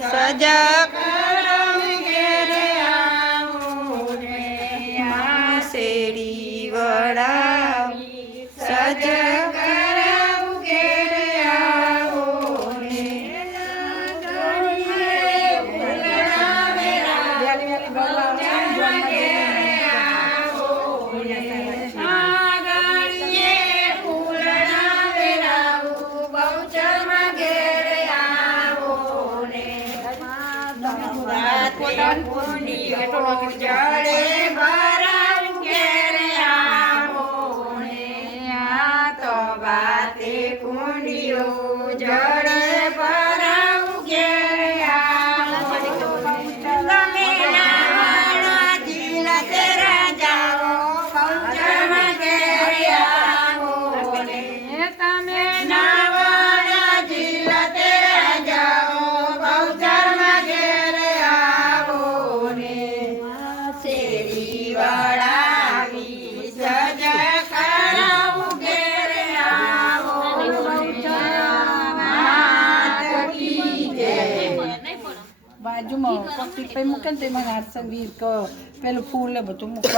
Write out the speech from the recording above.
સજા કરમ ઘેરે આવું ને શેરી વળાવી સજા કરમ ઘેરે આવું ને જડે ભરાવ ઘેરે આવો ને આ તો વાતે કુંડીઓ જડે ભરાવ ઘેરે આવો તમે નાવાના જીલ તેરા જાઓ પૌચમાં ઘેરે આવો ને તમે નાવાના જીલ તેરા જાઓ પૌચમાં ઘેરે આવો શેરી વળાવી સજા કરાવું ઘેરે આવો બાજુમાં પટ્ટી પે મૂકે ને તેમાં હાથ સંગીત પેલું ફૂલ ને બધું મૂકવા